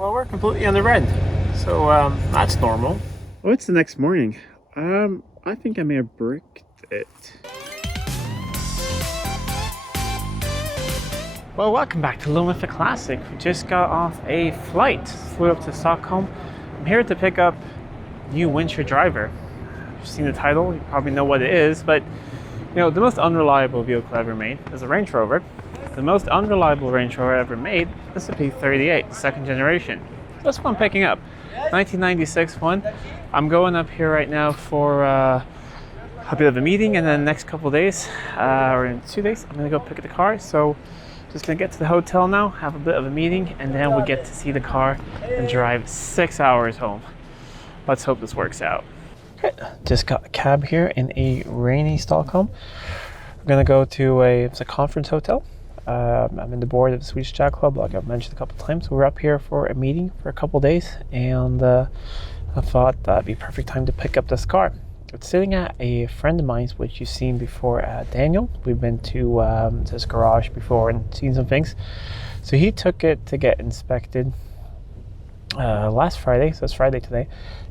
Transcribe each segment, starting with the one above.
Well, we're completely on the red, so that's normal. Oh, it's the next morning. I think I may have bricked it. Well, welcome back to Living with Classic. We just got off a flight, flew up to Stockholm. I'm here to pick up new winter driver. You've seen the title, you probably know what it is, but you know, the most unreliable vehicle ever made is a Range Rover. The most unreliable Range Rover ever made is the P38, second generation. So that's what I'm picking up. 1996 one. I'm going up here right now for a bit of a meeting, and then the next couple of days, or in 2 days, I'm gonna go pick up the car. So just gonna get to the hotel now, have a bit of a meeting, and then we'll get to see the car and drive 6 hours home. Let's hope this works out. Okay, just got a cab here in a rainy Stockholm. We're gonna go to it's a conference hotel. I'm in the board of the Swedish Jack Club, like I've mentioned a couple of times. We're up here for a meeting for a couple of days, and I thought that'd be a perfect time to pick up this car. It's sitting at a friend of mine's, which you've seen before, Daniel. We've been to his garage before and seen some things. So he took it to get inspected last Friday, so it's Friday today,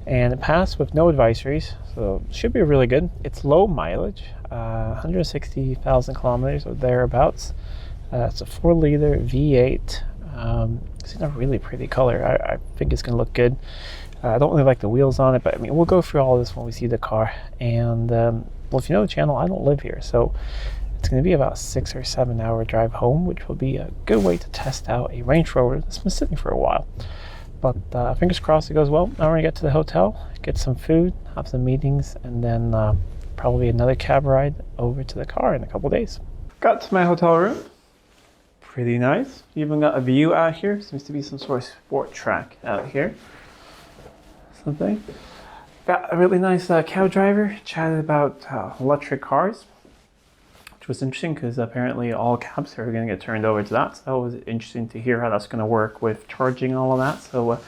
and it passed with no advisories, so it should be really good. It's low mileage, 160,000 kilometers or thereabouts. It's a 4-liter V8. It's in a really pretty color. I think it's going to look good. I don't really like the wheels on it, but I mean, we'll go through all this when we see the car. And well, if you know the channel, I don't live here, so it's going to be about 6 or 7 hour drive home, which will be a good way to test out a Range Rover that's been sitting for a while. But fingers crossed it goes well. Now we're going to get to the hotel, get some food, have some meetings, and then probably another cab ride over to the car in a couple days. Got to my hotel room. Pretty nice. Even got a view out here. Seems to be some sort of sport track out here. Something. Got a really nice cab driver. Chatted about electric cars, which was interesting because apparently all cabs are going to get turned over to that. So it was interesting to hear how that's going to work with charging all of that. So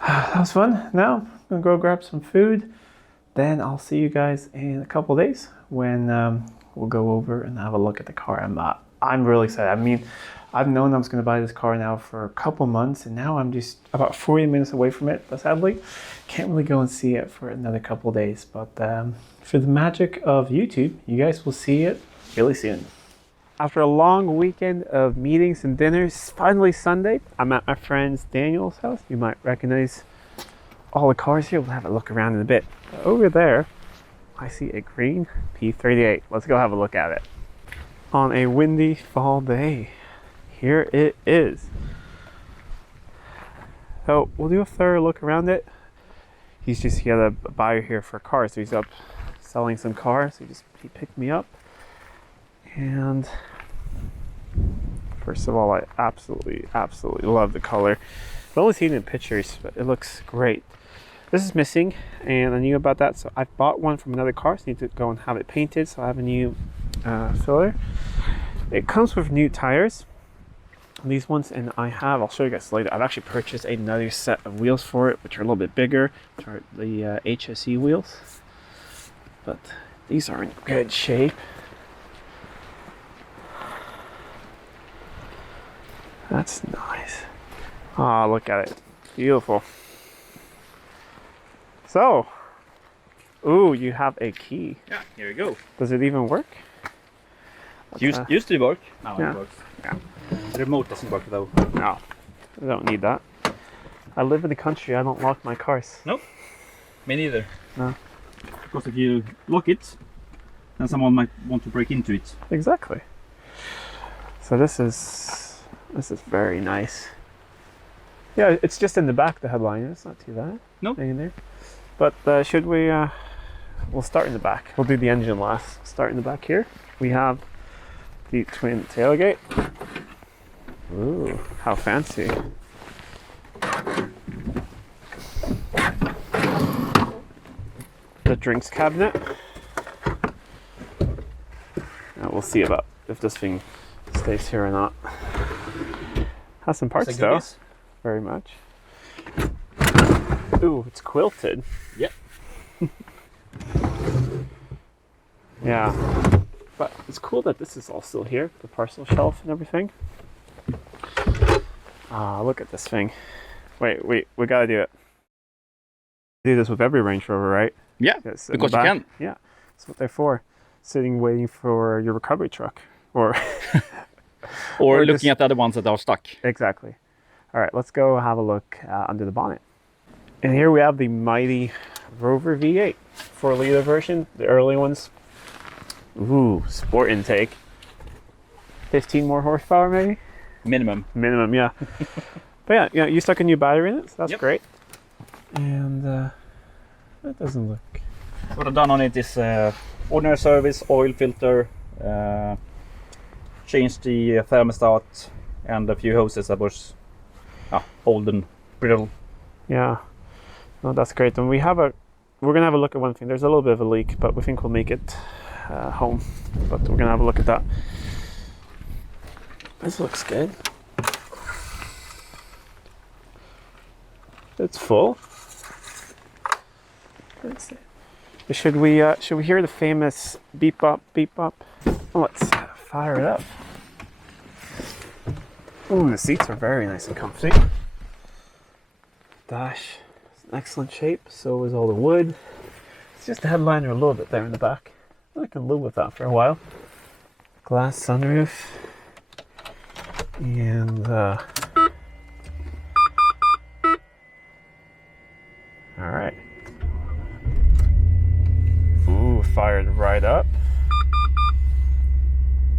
that was fun. Now I'm going to go grab some food. Then I'll see you guys in a couple days when we'll go over and have a look at the car. I'm really excited. I mean, I've known I was going to buy this car now for a couple months, and now I'm just about 40 minutes away from it. But sadly, can't really go and see it for another couple of days. But for the magic of YouTube, you guys will see it really soon. After a long weekend of meetings and dinners, finally Sunday, I'm at my friend's Daniel's house. You might recognize all the cars here. We'll have a look around in a bit. Over there, I see a green P38. Let's go have a look at it. On a windy fall day, here it is. So we'll do a thorough look around it. He had a buyer here for cars, so he's up selling some cars. He picked me up, and first of all, I absolutely love the color. I've only seen it in pictures, but it looks great. This is missing, and I knew about that, so I bought one from another car, so I need to go and have it painted. So I have a new filler. It comes with new tires, these ones, and I'll show you guys later. I've actually purchased another set of wheels for it, which are a little bit bigger, which are the HSE wheels, but these are in good shape. That's nice. Ah, look at it, beautiful. So, ooh, you have a key. Yeah, here we go. Does it even work? Used to work. Now yeah. It works. Yeah. The remote doesn't work though. No, I don't need that. I live in the country. I don't lock my cars. Nope. Me neither. No. Because if you lock it, then someone might want to break into it. Exactly. So this is very nice. Yeah, it's just in the back, the headliner. It's not too bad. Nope. In there. But should we? We'll start in the back. We'll do the engine last. Start in the back here. We have the twin tailgate. Ooh, how fancy. The drinks cabinet. Now we'll see about if this thing stays here or not. Has some parts though. Very much. Ooh, it's quilted. Yep. Yeah. But it's cool that this is all still here, the parcel shelf and everything. Ah, look at this thing. Wait, we gotta do it. Do this with every Range Rover, right? Yeah, Yes, in the because you back. can. Yeah, that's what they're for. Sitting waiting for your recovery truck. Or Or looking just- at the other ones that are stuck. Exactly. All right, let's go have a look under the bonnet. And here we have the mighty Rover V8 4-liter version, the early ones. Ooh, sport intake. 15 more horsepower maybe? Minimum. Minimum, yeah. But yeah, you stuck a new battery in it, so that's Yep. great. And that doesn't look... What I've done on it is ordinary service, oil filter, changed the thermostat, and a few hoses that was old and brittle. Yeah, no, that's great. And we're gonna have a look at one thing. There's a little bit of a leak, but we think we'll make it home. But we're gonna have a look at that. This looks good. It's full. Let's see. Should we hear the famous beep bop beep bop? Let's fire it up. Ooh, the seats are very nice and comfy. Dash is in excellent shape. So is all the wood. It's just the headliner a little bit there in the back. I can live with that for a while. Glass sunroof. And all right. Ooh, fired right up.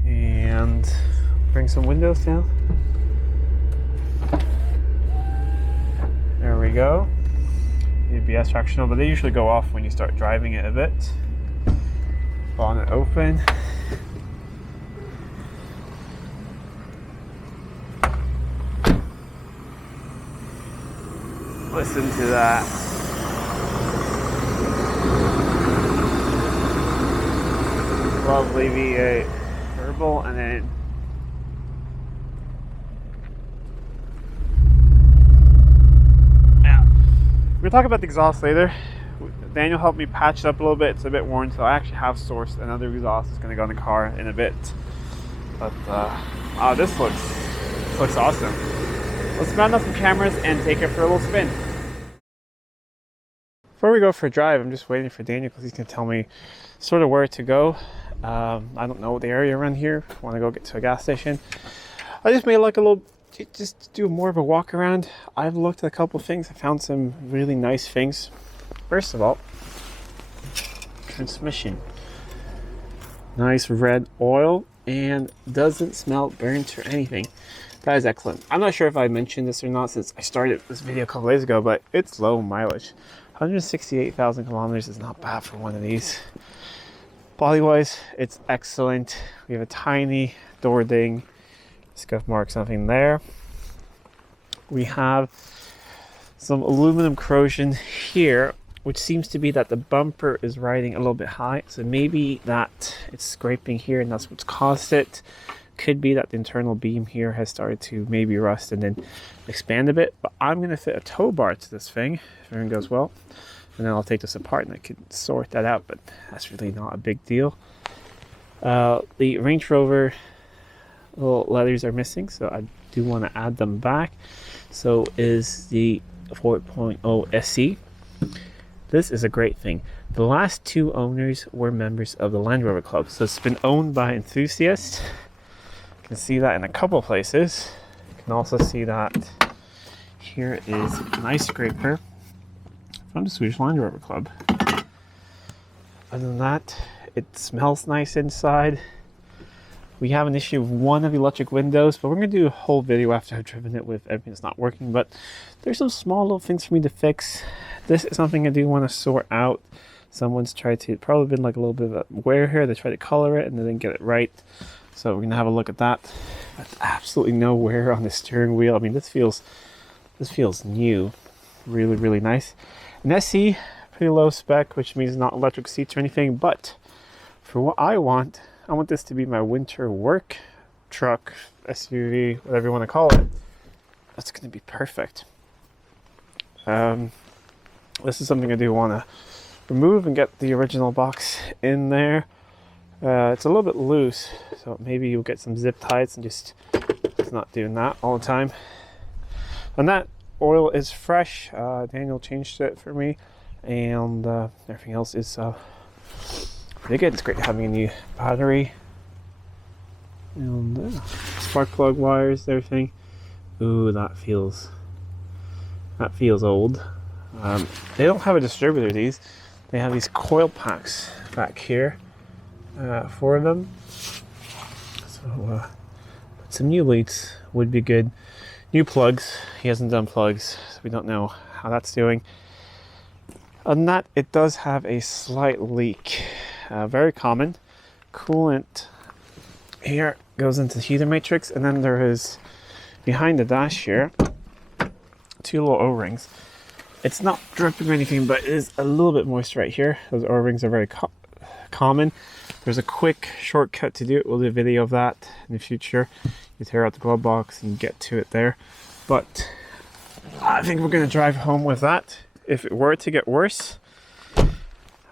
And bring some windows down. There we go. ABS traction, but they usually go off when you start driving it a bit. Bonnet open. Listen to that. Lovely V8 turbo, and then we'll talk about the exhaust later. Daniel helped me patch it up a little bit. It's a bit worn, so I actually have sourced another exhaust that's going to go in the car in a bit. But this looks awesome. Let's mount up some cameras and take it for a little spin. Before we go for a drive, I'm just waiting for Daniel because he's going to tell me sort of where to go. I don't know the area around here. I want to go get to a gas station. I just made like a little, just do more of a walk around. I've looked at a couple things. I found some really nice things. First of all, transmission. Nice red oil and doesn't smell burnt or anything. That is excellent. I'm not sure if I mentioned this or not since I started this video a couple days ago, but it's low mileage. 168,000 kilometers is not bad for one of these. Body wise, it's excellent. We have a tiny door ding, scuff mark, something there. We have some aluminum corrosion here, which seems to be that the bumper is riding a little bit high. So maybe that it's scraping here and that's what's caused it. Could be that the internal beam here has started to maybe rust and then expand a bit. But I'm going to fit a tow bar to this thing if everything goes well. And then I'll take this apart and I can sort that out, but that's really not a big deal. The Range Rover little leathers are missing, so I do want to add them back. So is the 4.0 SE. This is a great thing. The last two owners were members of the Land Rover Club, so it's been owned by enthusiasts. You can see that in a couple places. You can also see that here is an ice scraper from the Swedish Land Rover Club. Other than that, it smells nice inside. We have an issue with one of the electric windows, but we're going to do a whole video after I've driven it with everything that's not working. But there's some small little things for me to fix. This is something I do want to sort out. Someone's tried to, probably been like a little bit of a wear here. They tried to color it and they didn't get it right. So we're going to have a look at that. But absolutely no wear on the steering wheel. I mean, this feels new. Really, really nice. An SE, pretty low spec, which means not electric seats or anything, but for what I want this to be my winter work truck, SUV, whatever you want to call it. That's going to be perfect. This is something I do want to remove and get the original box in there. It's a little bit loose, so maybe you'll get some zip ties and just not doing that all the time. And that oil is fresh. Daniel changed it for me, and everything else is pretty good. It's great having a new battery and spark plug wires, everything. Ooh, that feels old. They don't have a distributor. They have these coil packs back here for them. So put some new leads would be good. New plugs. He hasn't done plugs, so we don't know how that's doing. Other than that, it does have a slight leak. Very common. Coolant here goes into the heater matrix, and then there is behind the dash here 2 little O-rings. It's not dripping or anything, but it is a little bit moist right here. Those O-rings are very common. There's a quick shortcut to do it. We'll do a video of that in the future. You tear out the glove box and get to it there. But I think we're going to drive home with that. If it were to get worse,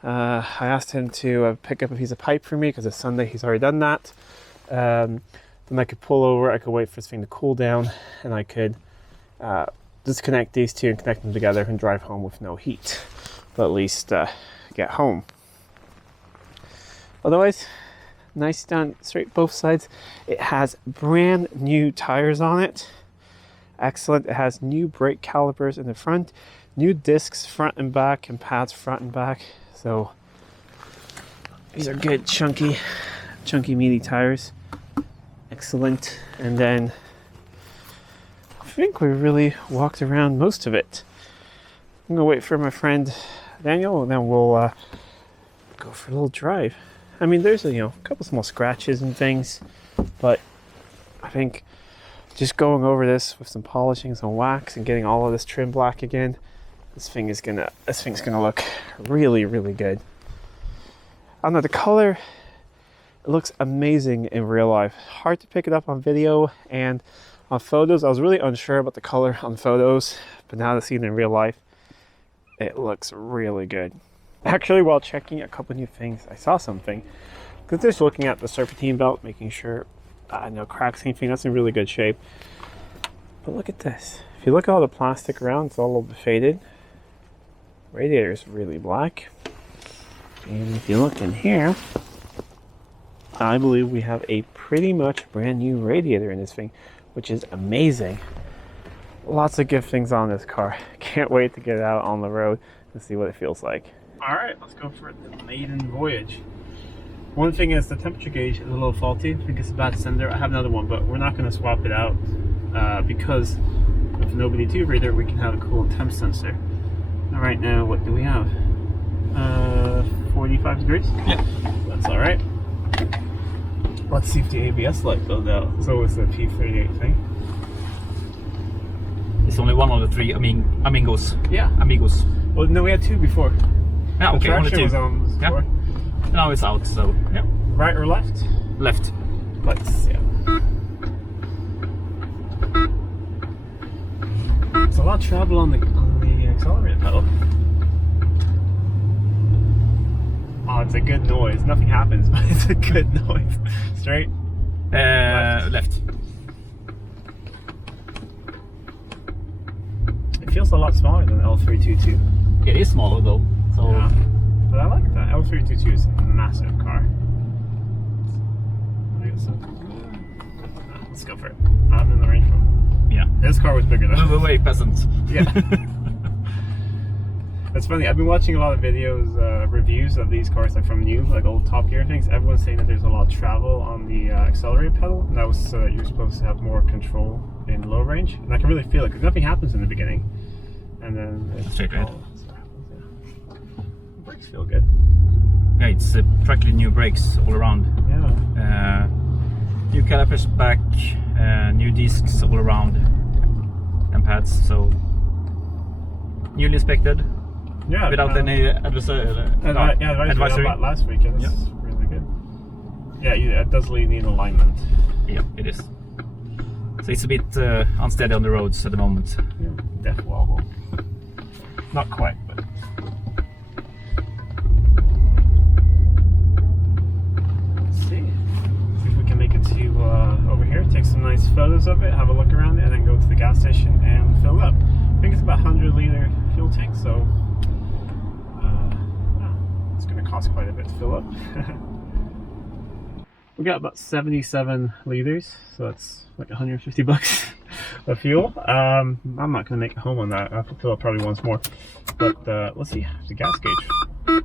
I asked him to pick up a piece of pipe for me because it's Sunday. He's already done that. Then I could pull over. I could wait for this thing to cool down, and I could disconnect these two and connect them together and drive home with no heat. But at least get home. Otherwise, nice down straight both sides. It has brand new tires on it. Excellent. It has new brake calipers in the front, new discs front and back, and pads front and back. So these are good, chunky, meaty tires. Excellent. And then I think we really walked around most of it. I'm gonna wait for my friend Daniel, and then we'll go for a little drive. I mean, there's a couple small scratches and things, but I think just going over this with some polishing, some wax, and getting all of this trim black again, this thing's gonna look really, really good. I don't know, the color, it looks amazing in real life. Hard to pick it up on video and on photos. I was really unsure about the color on photos, but now that I've seen it in real life, it looks really good. Actually, while checking a couple new things, I saw something. Because just looking at the serpentine belt, making sure no cracks, anything, that's in really good shape. But look at this. If you look at all the plastic around, it's all a little bit faded. Radiator is really black. And if you look in here, I believe we have a pretty much brand new radiator in this thing, which is amazing. Lots of good things on this car. Can't wait to get it out on the road and see what it feels like. All right, let's go for the Maiden Voyage. One thing is the temperature gauge is a little faulty. I think it's a bad sender. I have another one, but we're not going to swap it out because with an OBD2 reader, we can have a cool temp sensor. And right now, what do we have? 45 degrees? Yeah. That's all right. Let's see if the ABS light goes out. So it's the P38 thing. It's only one of the 3 amigos. Yeah. Amigos. Well, no, we had 2 before. Yeah, okay, only 2. Was on before. Yeah. Now it's out, so yeah. Right or left? Left. Lights, yeah. It's a lot of travel on the accelerator pedal. Oh, it's a good noise. Nothing happens, but it's a good noise. Straight? Left. It feels a lot smaller than the L322. It is smaller though, so yeah. But I like that. L322 is a massive car. Let's go for it. I'm in the Range Rover. yeah. This car was bigger though. Move away, peasant. Yeah. It's funny, I've been watching a lot of videos, reviews of these cars, like from new, like old Top Gear things. Everyone's saying that there's a lot of travel on the accelerator pedal, and that was so that you're supposed to have more control in low range. And I can really feel it, because nothing happens in the beginning. And then it's straight ahead. The brakes feel good. Yeah, it's practically new brakes all around. Yeah. New calipers back, new discs all around, and pads, so newly inspected. Yeah, without any advisory. About last week. Yeah, that's really good. Yeah, it does need alignment. Yeah, it is. So it's a bit unsteady on the roads at the moment. Yeah, death wobble. Not quite, but. Let's see. See if we can make it to over here. Take some nice photos of it. Have a look around it, and then go to the gas station and fill up. I think it's about 100-liter fuel tank, so it's going to cost quite a bit to fill up. We got about 77 liters, so that's like 150 bucks of fuel. I'm not going to make it home on that. I'll have to fill up probably once more. But let's see, the gas gauge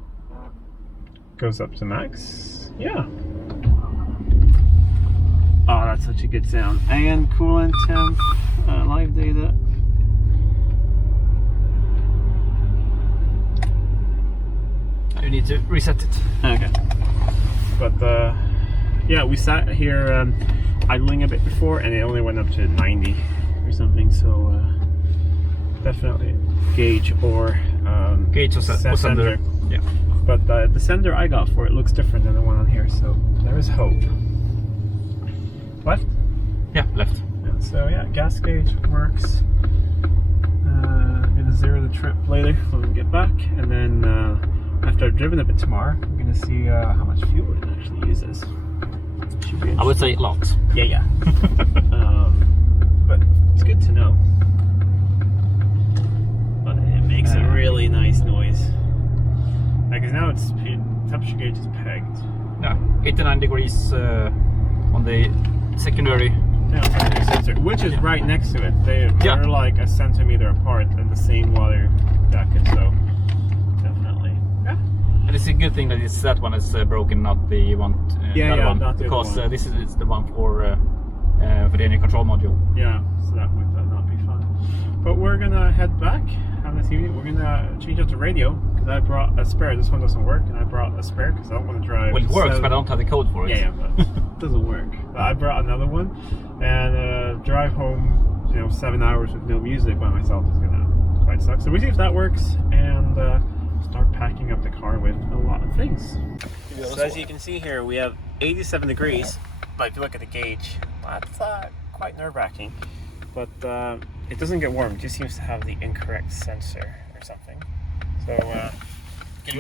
goes up to max. Yeah. Oh, that's such a good sound. And coolant temp, live data. You need to reset it. Okay. But yeah, we sat here idling a bit before, and it only went up to 90 or something. So definitely gauge or Gauge or sender. Yeah. But the sender I got for it looks different than the one on here, so there is hope. Left? Yeah, left. Yeah, so yeah, gas gauge works. I'm gonna zero the trip later when we get back, and then after I've driven a bit tomorrow, I'm gonna see how much fuel it actually uses. I would say lots. Yeah. But it's good to know. But it makes a really nice noise. Because now it's temperature gauge is pegged. Yeah, 89 degrees on the secondary. Yeah, sensor, which is right next to it. They're like a centimeter apart in the same water jacket, so definitely. Yeah. And it's a good thing that it's that one is broken, not the one. The other one, not the because other one. this is the one for the engine control module. Yeah, so that would not be fun. But we're gonna head back on this evening. We're gonna change out the radio because I brought a spare. This one doesn't work, and I brought a spare because I don't want to drive. Well, it works, but I don't have the code for it. Yeah, but it doesn't work. But I brought another one, and drive home, 7 hours with no music by myself is gonna quite suck. So we see if that works, and start packing up the car with a lot of things. So as you can see here, we have 87 degrees, but if you look at the gauge, that's quite nerve-wracking. But it doesn't get warm, it just seems to have the incorrect sensor or something. So if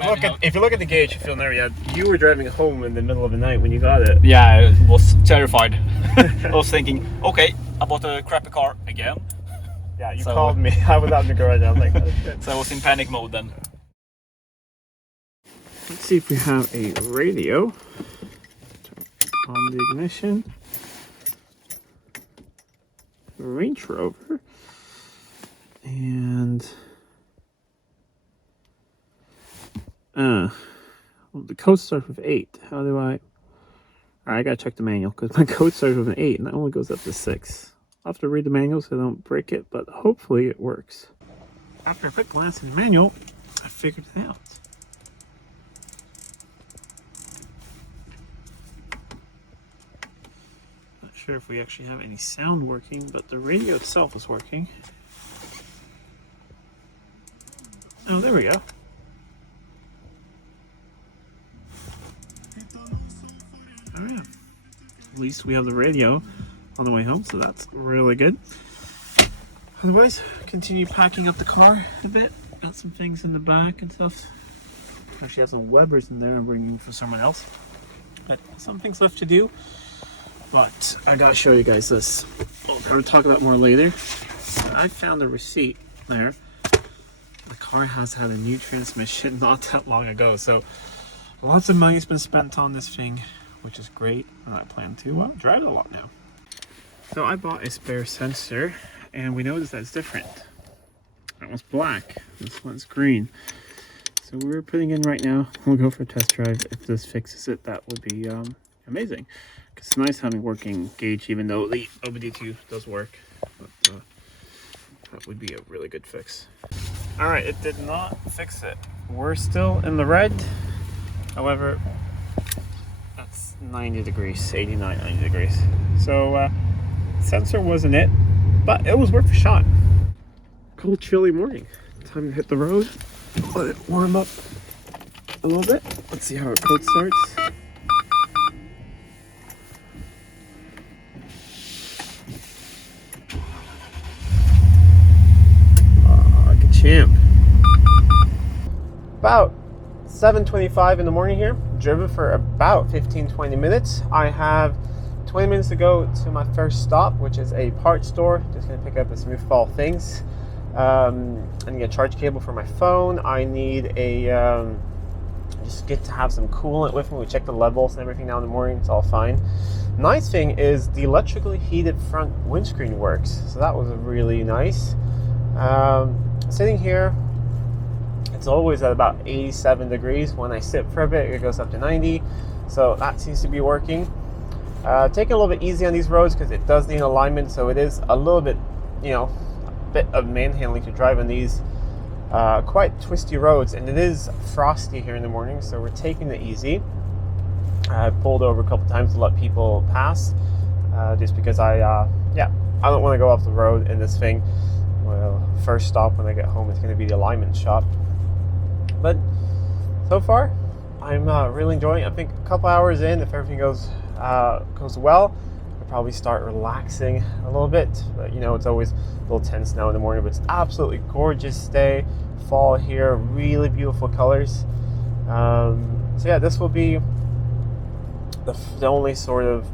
you look at the gauge, you feel nervous. You were driving home in the middle of the night when you got it. Yeah, I was terrified. I was thinking, okay, I bought a crappy car again. Yeah, you called me. I was out in the garage. I was like, oh, shit. So I was in panic mode then. Let's see if we have a radio. Turn on the ignition. Range Rover. And well, the code starts with 8. How do I... Alright, I gotta check the manual because my code starts with an 8 and that only goes up to 6. I'll have to read the manual so I don't break it, but hopefully it works. After a quick glance in the manual, I figured it out. Not sure if we actually have any sound working, but the radio itself is working. Oh, there we go. Oh yeah. At least we have the radio on the way home, so that's really good. Otherwise, continue packing up the car a bit. Got some things in the back and stuff. Actually have some Webers in there I'm bringing for someone else. But some things left to do. But I gotta show you guys this. I'll talk about more later. I found a receipt there. The car has had a new transmission not that long ago, so lots of money's been spent on this thing, which is great, and I plan to drive it a lot now. So I bought a spare sensor, and we noticed that it's different. That one's black, this one's green. So we're putting in right now. We'll go for a test drive. If this fixes it, that would be amazing. It's nice having working gauge, even though the OBD2 does work. But, that would be a really good fix. All right, it did not fix it. We're still in the red. However, that's 90 degrees, 89, 90 degrees. So sensor wasn't it, but it was worth a shot. Cold, chilly morning. Time to hit the road. Let it warm up a little bit. Let's see how it code starts. Champ. About 7:25 in the morning here. Driven for about 15-20 minutes. I have 20 minutes to go to my first stop, which is a parts store. Just gonna pick up some fall things. I need a charge cable for my phone. I need a just get to have some coolant with me. We check the levels and everything now in the morning. It's all fine. Nice thing is the electrically heated front windscreen works, so that was really nice. Sitting here, it's always at about 87 degrees. When I sit for a bit, it goes up to 90, so that seems to be working. Taking a little bit easy on these roads because it does need alignment, so it is a little bit, a bit of manhandling to drive on these quite twisty roads, and it is frosty here in the morning, so we're taking it easy. I pulled over a couple times to let people pass, just because I don't want to go off the road in this thing. Well, first stop when I get home is going to be the alignment shop. But so far, I'm really enjoying it. I think a couple hours in, if everything goes well, I'll probably start relaxing a little bit. But it's always a little tense now in the morning, but it's absolutely gorgeous day. Fall here, really beautiful colors. So yeah, this will be the only sort of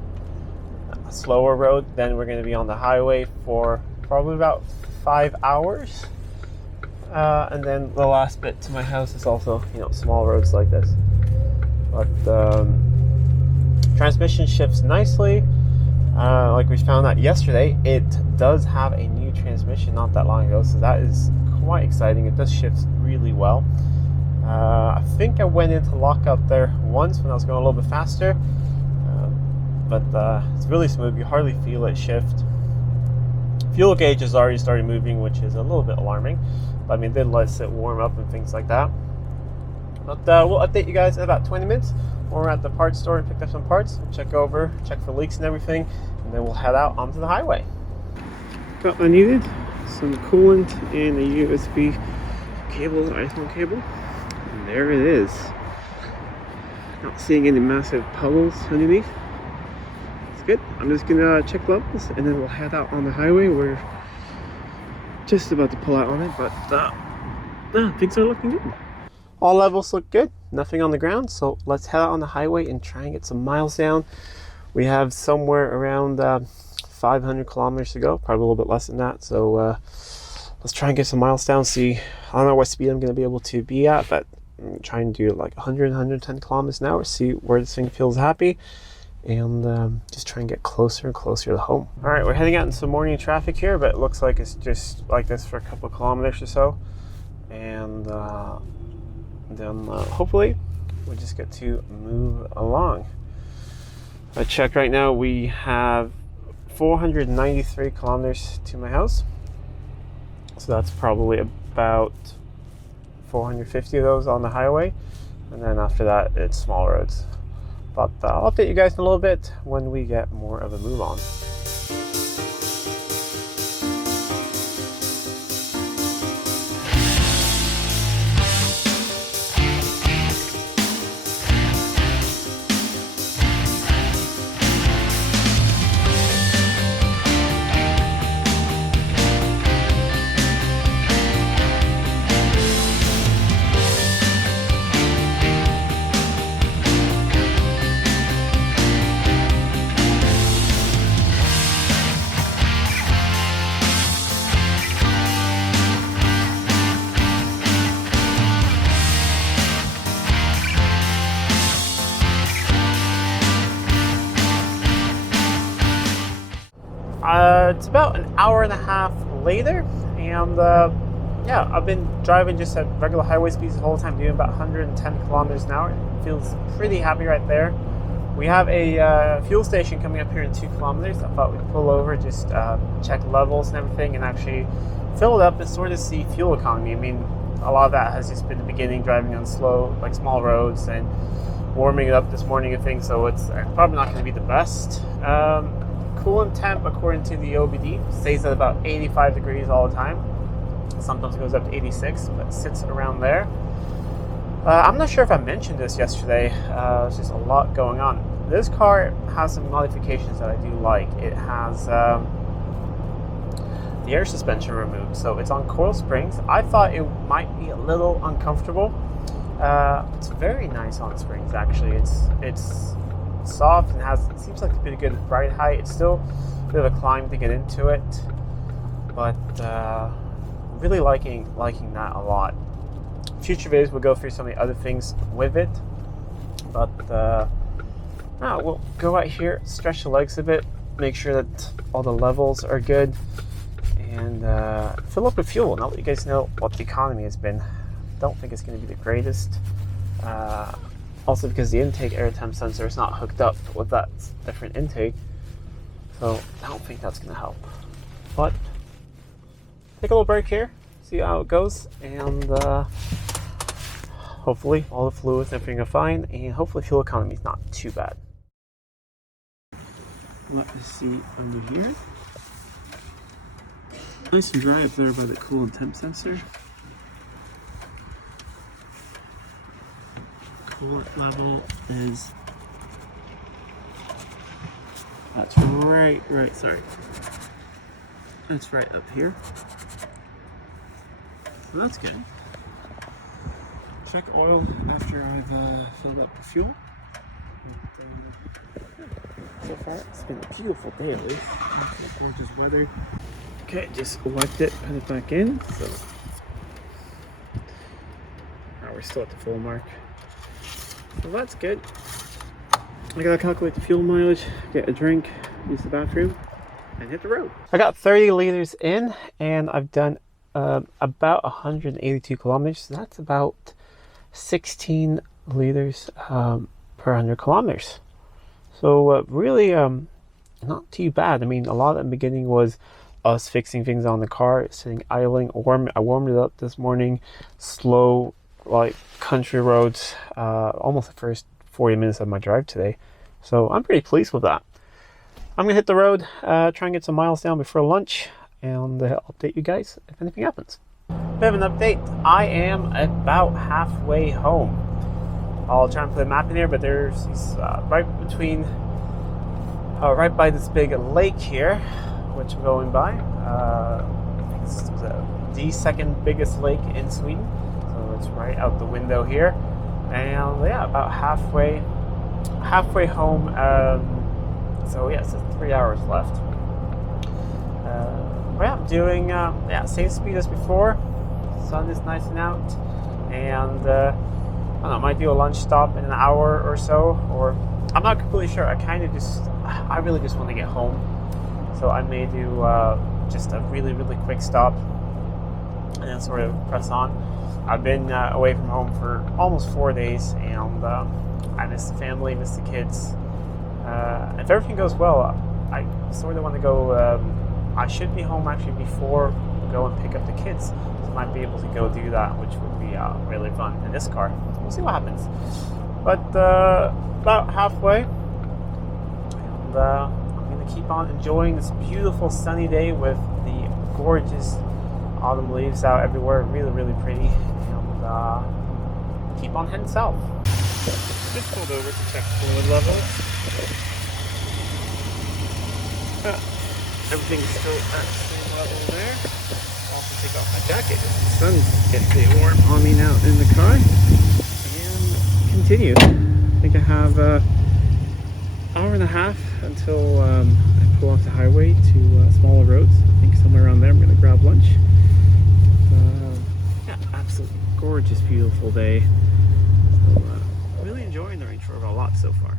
slower road. Then we're going to be on the highway for probably about 5 hours, and then the last bit to my house is also small roads like this. But transmission shifts nicely. Like we found out yesterday, it does have a new transmission not that long ago, so that is quite exciting. It does shift really well. I think I went into lockup there once when I was going a little bit faster, but it's really smooth. You hardly feel it shift. Fuel gauge has already started moving, which is a little bit alarming, but I mean, it did let it warm up and things like that. But we'll update you guys in about 20 minutes when we're at the parts store and picked up some parts. We'll check for leaks and everything, and then we'll head out onto the highway. Got what I needed, some coolant and a USB cable, iPhone cable, and there it is. Not seeing any massive puddles underneath. It's good. I'm just gonna check levels and then we'll head out on the highway. We're just about to pull out on it, but things are looking good. All levels look good, nothing on the ground, so let's head out on the highway and try and get some miles down. We have somewhere around 500 kilometers to go, probably a little bit less than that, so let's try and get some miles down. See, I don't know what speed I'm going to be able to be at, but I'm going to try and do like 100, 110 kilometers an hour, see where this thing feels happy, and just try and get closer and closer to home. All right, we're heading out into some morning traffic here, but it looks like it's just like this for a couple of kilometers or so, and then hopefully we just get to move along. I checked right now, we have 493 kilometers to my house, so that's probably about 450 of those on the highway, and then after that it's small roads. But I'll update you guys in a little bit when we get more of a move on. It's about an hour and a half later, and yeah, I've been driving just at regular highway speeds the whole time, doing about 110 kilometers an hour. It feels pretty happy right there. We have a fuel station coming up here in 2 kilometers. I thought we'd pull over, just check levels and everything, and actually fill it up and sort of see fuel economy. I mean, a lot of that has just been the beginning, driving on slow, like small roads, and warming it up this morning and things, so it's probably not going to be the best. Coolant temp, according to the OBD, stays at about 85 degrees all the time. Sometimes goes up to 86, but sits around there. I'm not sure if I mentioned this yesterday. There's just a lot going on. This car has some modifications that I do like. It has the air suspension removed, so it's on coil springs. I thought it might be a little uncomfortable. It's very nice on springs, actually. It's soft and it seems like a pretty good ride height. It's still a bit of a climb to get into it, but really liking that a lot. Future videos will go through some of the other things with it, but we'll go out here, stretch the legs a bit, make sure that all the levels are good, and fill up with fuel. Now let you guys know what the economy has been. Don't think it's going to be the greatest. Also because the intake air temp sensor is not hooked up with that different intake, so I don't think that's going to help. But take a little break here, see how it goes, and hopefully all the fluids and everything are fine, and hopefully fuel economy is not too bad. Let us see under here. Nice and dry up there by the cool and temp sensor. Coolant level is, that's right up here. So that's good. Check oil after I've filled up the fuel. So far, it's been a beautiful day at least. Gorgeous weather. Okay, just wiped it, put it back in. So now we're still at the full mark. So that's good. I gotta calculate the fuel mileage, get a drink, use the bathroom, and hit the road. I got 30 liters in, and I've done about 182 kilometers. So that's about 16 liters per 100 kilometers. So really not too bad. I mean, a lot at the beginning was us fixing things on the car, sitting idling. I warmed it up this morning, slow, like country roads, almost the first 40 minutes of my drive today. So I'm pretty pleased with that. I'm gonna hit the road, try and get some miles down before lunch, and update you guys if anything happens. Bit of an update. I am about halfway home. I'll try and put a map in here, but there's these right by this big lake here, which I'm going by. It's the second biggest lake in Sweden, so it's right out the window here. And yeah, about halfway home. So yeah, so 3 hours left. Yeah, I'm doing same speed as before. Sun is nice and out, and I don't know, might do a lunch stop in an hour or so, or I'm not completely sure. I really just want to get home, so I may do just a really quick stop and then sort of press on. I've been away from home for almost 4 days, and I miss the family, miss the kids. If everything goes well, I sort of want to go. I should be home actually before we go and pick up the kids. So I might be able to go do that, which would be really fun in this car. We'll see what happens. But about halfway, and I'm going to keep on enjoying this beautiful sunny day with the gorgeous autumn leaves out everywhere. Really pretty. And keep on heading south. Just pulled over to check fluid levels. Everything's still at the same level there. I'll also take off my jacket. The sun's getting pretty warm on me now in the car. And continue. I think I have an hour and a half until I pull off the highway to smaller roads. I think somewhere around there I'm going to grab lunch. Yeah, absolutely gorgeous, beautiful day. So really enjoying the Range Rover a lot so far.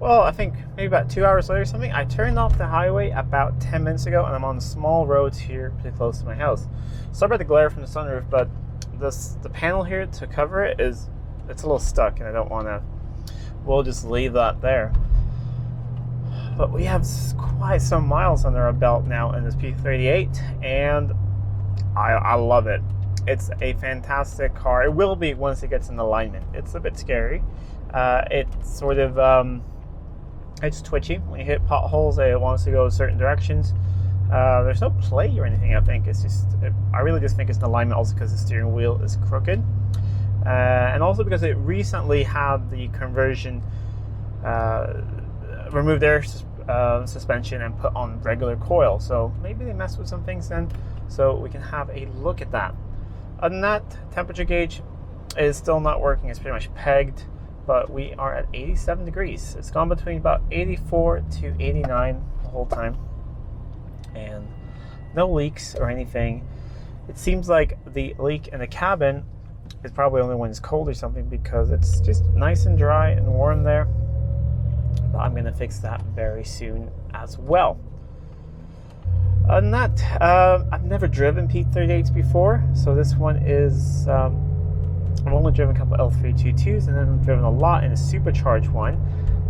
Well, I think maybe about 2 hours later or something, I turned off the highway about 10 minutes ago, and I'm on small roads here pretty close to my house. Sorry about the glare from the sunroof, but the panel here to cover it it's a little stuck, and I don't want to. We'll just leave that there. But we have quite some miles under our belt now in this P38, and I love it. It's a fantastic car. It will be once it gets in alignment. It's a bit scary. It's sort of it's twitchy. When you hit potholes, it wants to go certain directions. There's no play or anything, I think. It's just, I really just think it's an alignment also because the steering wheel is crooked. And also because it recently had the conversion, removed air suspension and put on regular coil. So maybe they messed with some things then. So we can have a look at that. Other than that, temperature gauge is still not working. It's pretty much pegged. But we are at 87 degrees. It's gone between about 84 to 89 the whole time. And no leaks or anything. It seems like the leak in the cabin is probably only when it's cold or something, because it's just nice and dry and warm there. But I'm going to fix that very soon as well. Other than that, I've never driven P38s before, so this one is, I've only driven a couple L322s, and then I've driven a lot in a supercharged one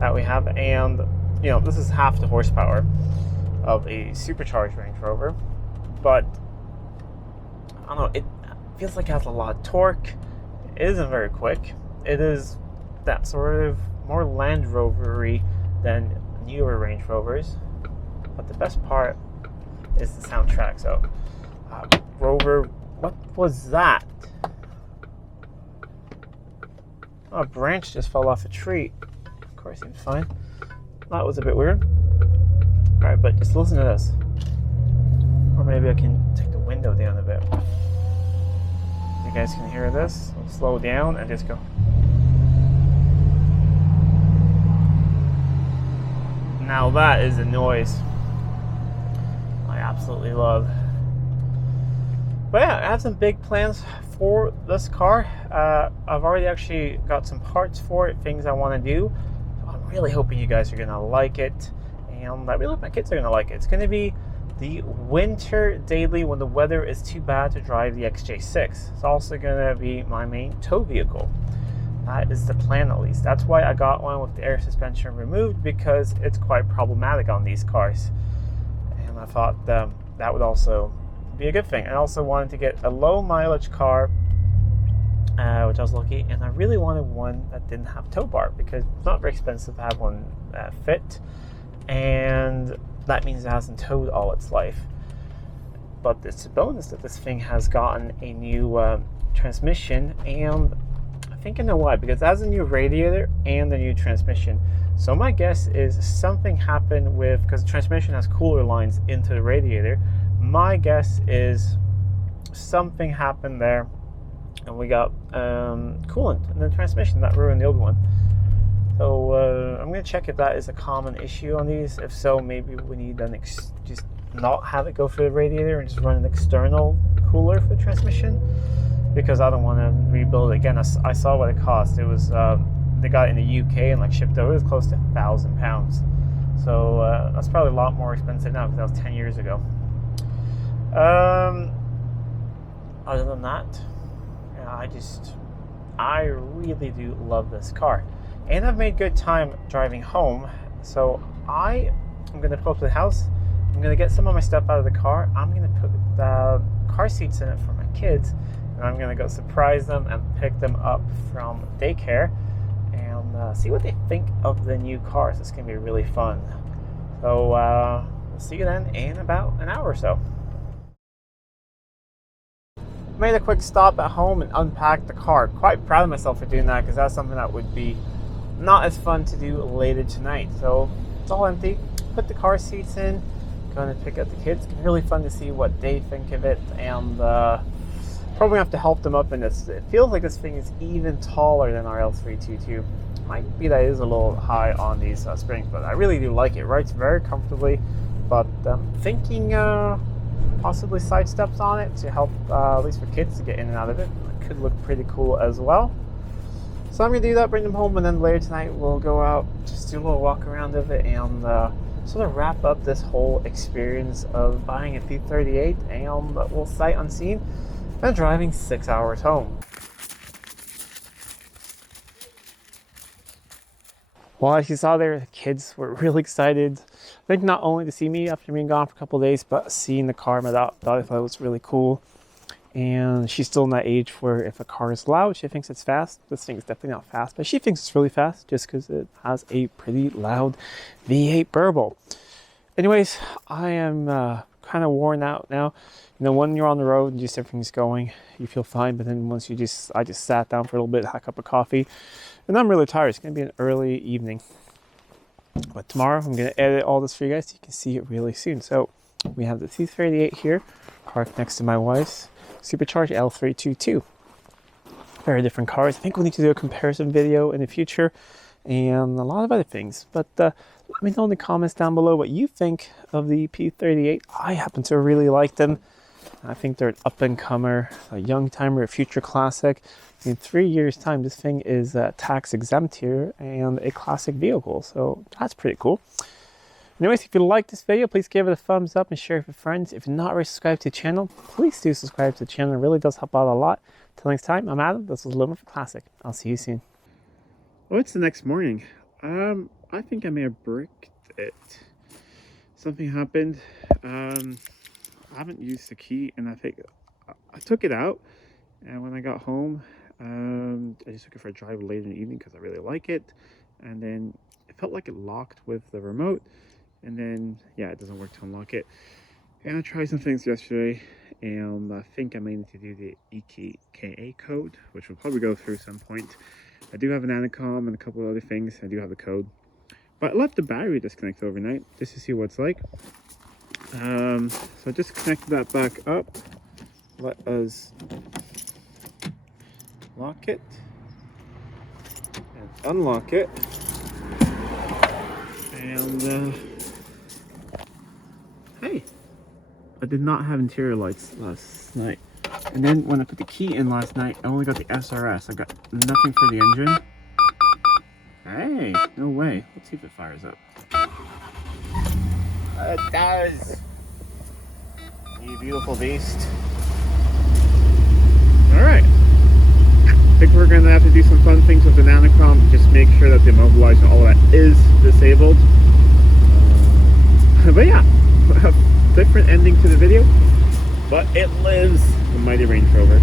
that we have, and you know, this is half the horsepower of a supercharged Range Rover, but I don't know, it feels like it has a lot of torque. It isn't very quick. It is that sort of more Land Rover-y than newer Range Rovers, but the best part is the soundtrack. So Rover, what was that? Oh, a branch just fell off a tree. Of course, seems fine. That was a bit weird. All right, but just listen to this. Or maybe I can take the window down a bit. You guys can hear this. I'll slow down and just go. Now that is a noise I absolutely love. But yeah, I have some big plans for this car. I've already actually got some parts for it, things I want to do. So I'm really hoping you guys are going to like it. And I really hope my kids are going to like it. It's going to be the winter daily when the weather is too bad to drive the XJ6. It's also going to be my main tow vehicle. That is the plan, at least. That's why I got one with the air suspension removed, because it's quite problematic on these cars. And I thought that would also be a good thing. I also wanted to get a low mileage car, which I was lucky, and I really wanted one that didn't have tow bar, because it's not very expensive to have one fit, and that means it hasn't towed all its life. But it's a bonus that this thing has gotten a new transmission, and I think I know why, because it has a new radiator and a new transmission. So my guess is something happened with, because the transmission has cooler lines into the radiator, my guess is something happened there and we got coolant in the transmission that ruined the old one. So I'm going to check if that is a common issue on these. If so, maybe we need just not have it go through the radiator and just run an external cooler for the transmission, because I don't want to rebuild it again. I saw what it cost. It was they got it in the UK and like shipped over. It was close to £1,000. So that's probably a lot more expensive now, because that was 10 years ago. Other than that, yeah, I really do love this car, and I've made good time driving home. So I'm gonna pull up to the house. I'm gonna get some of my stuff out of the car. I'm gonna put the car seats in it for my kids, and I'm gonna go surprise them and pick them up from daycare, and see what they think of the new cars. It's gonna be really fun. So we'll see you then in about an hour or so. Made a quick stop at home and unpacked the car. Quite proud of myself for doing that, because that's something that would be not as fun to do later tonight. So it's all empty. Put the car seats in. Going to pick up the kids. It's really fun to see what they think of it, and probably have to help them up in this. It feels like this thing is even taller than our L322. Might be that it is a little high on these springs, but I really do like it. Rides very comfortably, but thinking possibly side steps on it to help, at least for kids, to get in and out of it. It could look pretty cool as well. So I'm going to do that, bring them home, and then later tonight we'll go out, just do a little walk around of it, and sort of wrap up this whole experience of buying a P38, and we'll sight unseen and driving 6 hours home. Well, as you saw there, the kids were really excited. I think not only to see me after being gone for a couple of days, but seeing the car. My daughter thought it was really cool. And she's still in that age where if a car is loud, she thinks it's fast. This thing is definitely not fast, but she thinks it's really fast just because it has a pretty loud V8 Burble. Anyways, I am kind of worn out now. You know, when you're on the road and just everything's going, you feel fine. But then once I just sat down for a little bit, had a cup of coffee, and I'm really tired. It's going to be an early evening. But tomorrow I'm going to edit all this for you guys so you can see it really soon. So we have the P38 here, parked next to my wife's supercharged L322. Very different cars. I think we'll need to do a comparison video in the future and a lot of other things. But let me know in the comments down below what you think of the P38. I happen to really like them. I think they're an up-and-comer, a young timer, a future classic. In 3 years' time, this thing is tax exempt here and a classic vehicle, so that's pretty cool. Anyways, if you like this video, please give it a thumbs up and share it with friends. If you're not already subscribed to the channel, please do subscribe to the channel. It really does help out a lot. Till next time, I'm Adam. This was Living with a Classic. I'll see you soon. Oh, it's the next morning. I think I may have bricked it. Something happened. I haven't used the key, and I think I took it out. And when I got home, I just took it for a drive late in the evening because I really like it. And then it felt like it locked with the remote. And then, yeah, it doesn't work to unlock it. And I tried some things yesterday, and I think I may need to do the EKA code, which we'll probably go through some point. I do have an intercom and a couple of other things. I do have the code. But I left the battery disconnected overnight just to see what it's like. So I just connected that back up. Let us lock it and unlock it. And hey, I did not have interior lights last night. And then when I put the key in last night, I only got the SRS. I got nothing for the engine. Hey, no way. Let's see if it fires up. It does. You beautiful beast. Alright. I think we're going to have to do some fun things with the nanocom. Just make sure that the immobilizer and all of that is disabled. But yeah, a different ending to the video. But it lives, the mighty Range Rover.